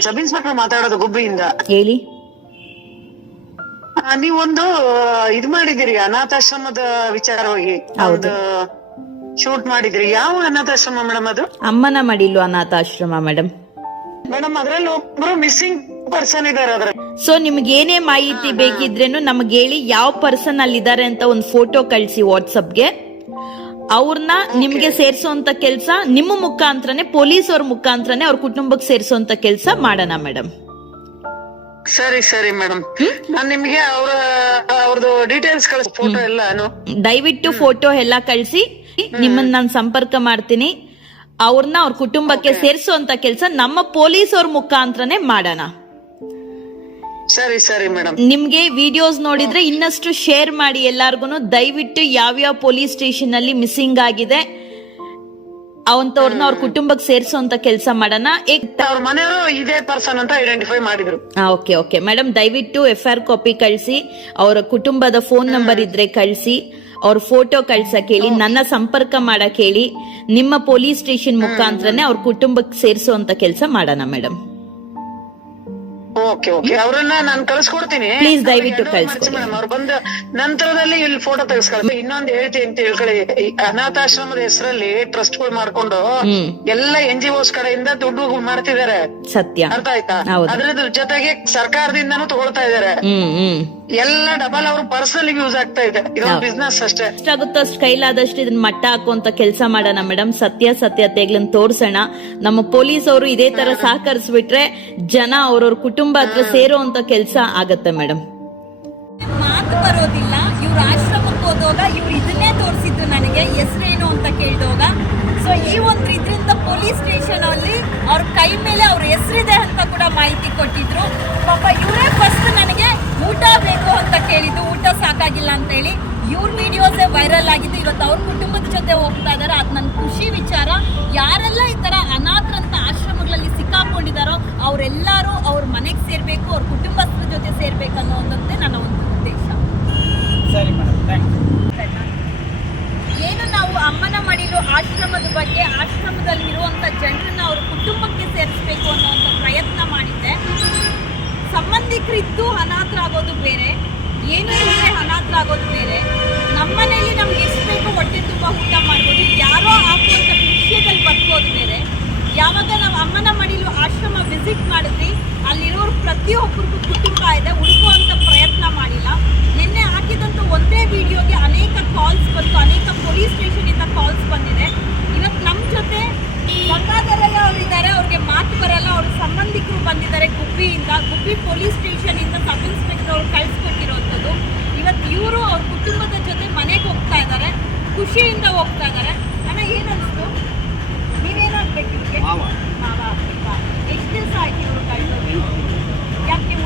Sub inspector ಮಾತಾಡೋದು ಗುಬ್ಬಿಯಿಂದ. ಹೇಳಿ. ಆ, ನೀವೊಂದು ಇದ್ ಮಾಡಿದಿರಿ ಅನಾಥಾಶ್ರಮದ ವಿಚಾರವಾಗಿ ಹೌದು. ಶೂಟ್ ಮಾಡಿದ್ರಿ. ಯಾವ ಅನಾಥಾಶ್ರಮ ಮೇಡಮ್ ಅದು? ಅಮ್ಮನ ಮಡಿಲು ಅನಾಥಾಶ್ರಮ ಮೇಡಮ್ ಮೇಡಮ್ ಅದ್ರಲ್ಲಿ ಒಬ್ರು ಮಿಸ್ಸಿಂಗ್ ಪರ್ಸನ್ ಇದಾರೆ ಅದ್ರ ಸೊ ನಿಮ್ಗೆ ಏನೇ ಮಾಹಿತಿ ಬೇಕಿದ್ರೇನು ನಮ್ಗೆ ಹೇಳಿ ಯಾವ ಪರ್ಸನ್ ಅಲ್ಲಿ ಇದಾರೆ ಅಂತ ಒಂದು ಫೋಟೋ ಕಳಿಸಿ ವಾಟ್ಸಪ್ಗೆ. ಅವ್ರನ್ನ ನಿಮ್ಗೆ ಸೇರಿಸೋಂತ ಕೆಲಸ ನಿಮ್ಮ ಮುಖಾಂತರನೇ ಪೊಲೀಸ್ ಅವ್ರ ಮುಖಾಂತರನೇ ಅವ್ರ ಕುಟುಂಬಕ್ಕೆ ಸೇರಿಸೋಂತ ಕೆಲಸ ಮಾಡೋಣ ಮೇಡಮ್. ಸರಿ ಸರಿ ಮೇಡಮ್. ನಾನ್ ನಿಮ್ಗೆ ಅವ್ರ ಅವ್ರದ್ದು ಡೀಟೇಲ್ಸ್ ಕಳಿಸ್ ಫೋಟೋ ಎಲ್ಲಾನು ದಯವಿಟ್ಟು ಫೋಟೋ ಎಲ್ಲ ಕಳಿಸಿ. ನಿಮ್ಮನ್ನ ನಾನು ಸಂಪರ್ಕ ಮಾಡ್ತೀನಿ. ಅವ್ರನ್ನ ಅವ್ರ ಕುಟುಂಬಕ್ಕೆ ಸೇರಿಸುವಂತ ಕೆಲಸ ನಮ್ಮ ಪೊಲೀಸ್ ಅವ್ರ ಮುಖಾಂತರನೇ ಮಾಡೋಣ. ಸರಿ ಸರಿ ಮೇಡಮ್. ನಿಮ್ಗೆ ವಿಡಿಯೋಸ್ ನೋಡಿದ್ರೆ ಇನ್ನಷ್ಟು ಶೇರ್ ಮಾಡಿ ಎಲ್ಲಾರ್ಗು ದಯವಿಟ್ಟು ಯಾವ್ಯಾವ ಪೊಲೀಸ್ ಸ್ಟೇಷನ್ ಅಲ್ಲಿ ಮಿಸ್ಸಿಂಗ್ ಆಗಿದೆ ಅವಂತವ್ರನ್ನ ಅವ್ರ ಕುಟುಂಬಕ್ಕೆ ಸೇರಿಸುವಂತ ಕೆಲಸ ಮಾಡೋಣ. ಅವ್ರ ಮನೆಯವರು ಇದೇ ಪರ್ಸನ್ ಅಂತ ಐಡೆಂಟಿಫೈ ಮಾಡಿದ್ರು. ಓಕೆ ಓಕೆ ಮೇಡಮ್ ದಯವಿಟ್ಟು ಎಫ್ ಆರ್ ಕಾಪಿ ಕಳಿಸಿ ಅವರ ಕುಟುಂಬದ ಫೋನ್ ನಂಬರ್ ಇದ್ರೆ ಕಳಿಸಿ ಅವ್ರ ಫೋಟೋ ಕಳ್ಸಕ್ ಹೇಳಿ ನನ್ನ ಸಂಪರ್ಕ ಮಾಡಕ್ ಹೇಳಿ ನಿಮ್ಮ ಪೊಲೀಸ್ ಸ್ಟೇಷನ್ ಮುಖಾಂತರನೇ ಅವ್ರ ಕುಟುಂಬಕ್ಕೆ ಸೇರಿಸುವಂತ ಕೆಲಸ ಮಾಡೋಣ ಮೇಡಮ್. ಓಕೆ ಓಕೆ ಅವ್ರನ್ನ ನಾನು ಕಳ್ಸ್ಕೊಡ್ತೀನಿ. Please ದಯವಿಟ್ಟು ಕಳ್ಸ್ಕೊಡಿ. ಮೇಡಮ್ ಅವ್ರು ಬಂದ ನಂತರದಲ್ಲಿ ಇಲ್ಲಿ ಫೋಟೋ ತೆಗೆಸ್ಕೊಳ್ತಾರೆ ಇನ್ನೊಂದು ಹೇಳ್ತೀನಿ ಅಂತ ಹೇಳ್ಕೊಳ್ಳಿ ಈ ಅನಾಥಾಶ್ರಮದ ಹೆಸರಲ್ಲಿ ಟ್ರಸ್ಟ್ಗಳು ಮಾಡ್ಕೊಂಡು ಹ್ಮ್. ಎಲ್ಲ ಎನ್ ಜಿ ಓಸ್ ಕಡೆಯಿಂದ ದುಡ್ಡು ಮಾಡ್ತಿದ್ದಾರೆ ಸತ್ಯ. ಅರ್ಥ ಆಯ್ತಾ? ಹೌದು. ಅದ್ರ ಜೊತೆಗೆ ಸರ್ಕಾರದಿಂದನೂ ತಗೊಳ್ತಾ ಇದಾರೆ ಹ್ಮ್ ಹ್ಮ್. ಎಲ್ಲ ಡಬಲ್ ಅವ್ರ ಪರ್ಸನಲ್ ಯೂಸ್ ಆಗ್ತಾ ಇದೆ. ಇದೊಂದು ಬಿಸ್ನೆಸ್ ಅಷ್ಟೇ. ಎಷ್ಟಾಗುತ್ತೋ ಅಷ್ಟು ಕೈಲಾದಷ್ಟು ಇದನ್ನ ಮಟ್ಟ ಹಾಕುವಂತ ಕೆಲಸ ಮಾಡೋಣ ಮೇಡಮ್ ಸತ್ಯ ಸತ್ಯತೆಗಳನ್ನ ತೋರ್ಸೋಣ. ನಮ್ಮ ಪೊಲೀಸ್ ಅವರು ಇದೇ ತರ ಸಹಕರಿಸ್ಬಿಟ್ರೆ ಜನ ಅವ್ರವ್ರ ಕುಟುಂಬ ಹತ್ರ ಸೇರುವಂತ ಕೆಲಸ ಆಗತ್ತೆ ಮೇಡಮ್ ಮಾತು ಬರೋದಿಲ್ಲ. ಇವ್ರ ಆಶ್ರಮಕ್ಕೆ ಹೋದಾಗ ಇವ್ರು ಇದನ್ನೇ ತೋರಿಸಿದ್ರು ನನಗೆ. ಹೆಸರೇನು ಅಂತ ಕೇಳಿದಾಗ. ಸೊ ಈ ಒಂದು ಇದರಿಂದ ಪೊಲೀಸ್ ಸ್ಟೇಷನ್ ಅಲ್ಲಿ ಅವ್ರ ಕೈ ಮೇಲೆ ಅವ್ರ ಹೆಸರಿದೆ ಅಂತ ಕೂಡ ಮಾಹಿತಿ ಕೊಟ್ಟಿದ್ರು ಪಾಪ ಇವರೇ ಫಸ್ಟ್ ನನಗೆ ಊಟ ಬೇಕು ಅಂತ ಕೇಳಿದ್ದು ಊಟ ಸಾಕಾಗಿಲ್ಲ ಅಂತ ಹೇಳಿ ಇವ್ರ ವಿಡಿಯೋಸೇ ವೈರಲ್ ಆಗಿದ್ದು ಇವತ್ತು ಅವ್ರ ಕುಟುಂಬದ ಜೊತೆ ಹೋಗ್ತಾ ಇದಾರೆ. ಅದು ನನ್ನ ಖುಷಿ ವಿಚಾರ. ಯಾರೆಲ್ಲ ಈ ಥರ ಅನಾಥರಂತ ಆಶ್ರಮಗಳಲ್ಲಿ ಸಿಕ್ಕಾಕೊಂಡಿದಾರೋ ಅವರೆಲ್ಲರೂ ಅವ್ರ ಮನೆಗೆ ಸೇರಬೇಕು ಅವ್ರ ಕುಟುಂಬಸ್ಥರ ಜೊತೆ ಸೇರ್ಬೇಕು ಅನ್ನೋದಂತೆ ನನ್ನ ಒಂದು ಉದ್ದೇಶ. ಸರಿ ಮೇಡಮ್ ಏನು ನಾವು ಅಮ್ಮನ ಮಡಿಲು ಆಶ್ರಮದ ಬಗ್ಗೆ ಆಶ್ರಮದಲ್ಲಿ ಇರುವಂತ ಜನರನ್ನ ಅವ್ರ ಕುಟುಂಬಕ್ಕೆ ಸೇರಿಸಬೇಕು ಒಂದು ಪ್ರಯತ್ನ ಮಾಡಿದ್ದೆ. ಸಂಬಂಧಿಕರಿದ್ದು ಅನಾಥರಾಗೋದು ಬೇರೆ. ಏನು ಇಲ್ಲದೆ ಅನಾಥರಾಗೋದು ಬೇರೆ ನಮ್ಮನೇಲಿ ನಮ್ಗೆ ಎಷ್ಟು ಬೇಕೋ ಹೊಟ್ಟೆ ತುಂಬ ಊಟ ಮಾಡ್ಬೋದು. ಯಾರೋ ಹಾಕುವಂಥ ವಿಷಯದಲ್ಲಿ ಬದುಕೋದು ಬೇರೆ ಯಾವಾಗ ನಾವು ಅಮ್ಮನ ಮಡಿಲು ಆಶ್ರಮ ವಿಸಿಟ್ ಮಾಡಿದ್ವಿ, ಅಲ್ಲಿರೋರು ಪ್ರತಿಯೊಬ್ಬರಿಗೂ ಕುಟುಂಬ ಇದೆ ಹುಡುಕುವಂಥ ಪ್ರಯತ್ನ ಮಾಡಿಲ್ಲ ನಿನ್ನೆ ಹಾಕಿದಂಥ ಒಂದೇ ವಿಡಿಯೋಗೆ ಅನೇಕ ಕಾಲ್ಸ್ ಬಂತು ಅನೇಕ ಪೊಲೀಸ್ ಸ್ಟೇಷನಿಂದ ಕಾಲ್ಸ್ ಬಂದಿದೆ ಇವತ್ತು ನಮ್ಮ ಜೊತೆ ಗಂಗಾಧರಯ್ಯ ಅವರಿದ್ದಾರೆ ಅವ್ರಿಗೆ ಮಾತು ಬರಲ್ಲ ಅವ್ರ ಸಂಬಂಧಿಕರು ಬಂದಿದ್ದಾರೆ ಗುಬ್ಬಿಯಿಂದ ಗುಬ್ಬಿ ಪೊಲೀಸ್ ಸ್ಟೇಷನಿಂದ ಸಬ್ ಇನ್ಸ್ಪೆಕ್ಟರ್ ಅವ್ರು ಕಳಿಸ್ಕೊಟ್ಟಿರುವಂಥದ್ದು ಇವತ್ತು ಇವರು ಅವ್ರ ಕುಟುಂಬದ ಜೊತೆ ಮನೆಗೆ ಹೋಗ್ತಾ ಇದ್ದಾರೆ ಖುಷಿಯಿಂದ ಹೋಗ್ತಾ ಇದ್ದಾರೆ. ಅಣ್ಣ ಇವ್ರಿಗೆ? ಮಾವ. ಮಾವ ಆಗ್ಬೇಕಾ ಎಷ್ಟು ದಿವಸ ಆಯ್ತು ಇವರು ಕಳ್ದೋಗಿ ಯಾಕೆ ನೀವು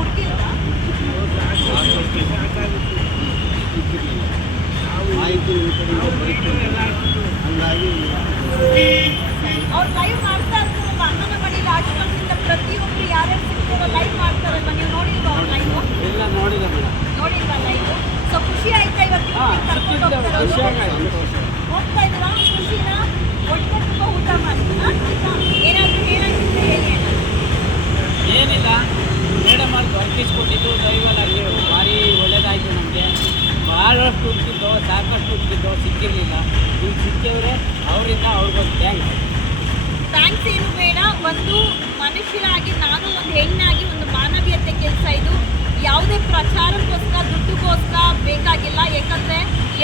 ಅವ್ರು ಲೈವ್ ಮಾಡ್ತಾ ಇರ್ತಾರಲ್ಲ ಅಣ್ಣನ ಮನೆಯಲ್ಲಿ ಆಶ್ರಮದಿಂದ ಪ್ರತಿಯೊಬ್ರು ಯಾರ್ಯಾರು ಸಿಗ್ತಾರೋ ಲೈವ್ ಮಾಡ್ತಾರಲ್ವ? ನೀವು ನೋಡಿಲ್ವಾ ಅವ್ರ ಲೈವ್ ಎಲ್ಲ ನೋಡಿದೆ ಮೇಡಮ್ ನೋಡಿಲ್ವಾ ಲೈವ್ ಸೊ ಖುಷಿ ಆಯ್ತಾ ಇವತ್ತು ಹೋಗ್ತಾ ಇದ್ದೀರಾ? ಖುಷಿನ? ಹೊಟ್ಟೆ ತುಂಬ ಊಟ ಮಾಡಿ ಏನಾದರೂ ಹೇಳೋದಿದ್ರೆ ಹೇಳಿ. ಏನಿಲ್ಲ ಮೇಡಮ್ ಅವ್ರು ದೊರಕಿಸ್ಕೊಟ್ಟಿದ್ದು ದೈವಲಾಗಿ ಭಾರಿ ಒಳ್ಳೇದಾಯಿತು ನಮಗೆ. ಭಾಳಷ್ಟು ಹುಡುಕಿದ್ದೋ ಸಾಕಷ್ಟು ಹುಡುಕಿದ್ದೋ ಸಿಕ್ಕಿರಲಿಲ್ಲ. ಈಗ ಸಿಕ್ಕಿದ್ರೆ ಅವರಿಂದ ಅವ್ರಿಗೊಂದು ಥ್ಯಾಂಕ್ಸ್ ಥ್ಯಾಂಕ್ಸ್ ಏನು ಬೇಡ ಒಂದು ಮನುಷ್ಯರಾಗಿ ನಾನು ಒಂದು ಹೆಣ್ಣಾಗಿ ಒಂದು ಮಾನವೀಯತೆ ಕೆಲಸ ಇದು. ಯಾವುದೇ ಪ್ರಚಾರಕ್ಕೋಸ್ಕರ ದುಡ್ಡುಗೋಸ್ಕರ ಬೇಕಾಗಿಲ್ಲ ಯಾಕಂದರೆ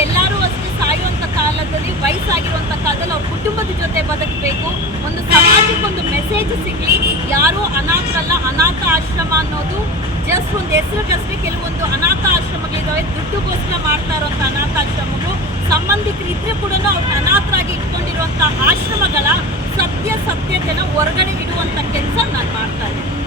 ಎಲ್ಲರೂ ಅಷ್ಟೇ ಸಾಯುವಂಥ ಕಾಲದಲ್ಲಿ ವಯಸ್ಸಾಗಿರುವಂಥ ಕಾಲದಲ್ಲಿ ಅವ್ರ ಕುಟುಂಬದ ಜೊತೆ ಬದುಕಬೇಕು ಒಂದು ಸಮಾಜಕ್ಕೆ ಮೆಸೇಜ್ ಸಿಗಲಿ ಯಾರೂ ಅನಾಥರಲ್ಲ, ಅನಾಥ ಆಶ್ರಮ ಅನ್ನೋದು ಜಸ್ಟ್ ಒಂದು ಹೆಸರಿಗಷ್ಟೇ ಕೆಲವೊಂದು ಅನಾಥ ಆಶ್ರಮಗಳಿದ್ದಾವೆ ದುಡ್ಡುಗೋಸ್ಕರ ಮಾಡ್ತಾ ಅನಾಥ ಆಶ್ರಮಗಳು ಸಂಬಂಧಿಕರು ಇದ್ರೆ ಕೂಡ ಅವ್ರನ್ನ ಅನಾಥರಾಗಿ ಇಟ್ಕೊಂಡಿರುವಂಥ ಆಶ್ರಮಗಳ ಸತ್ಯ ಸತ್ಯತೆನ ಹೊರಗಡೆ ಇಡುವಂಥ ಕೆಲಸ ನಾನು ಮಾಡ್ತಾ ಇದ್ದೀನಿ.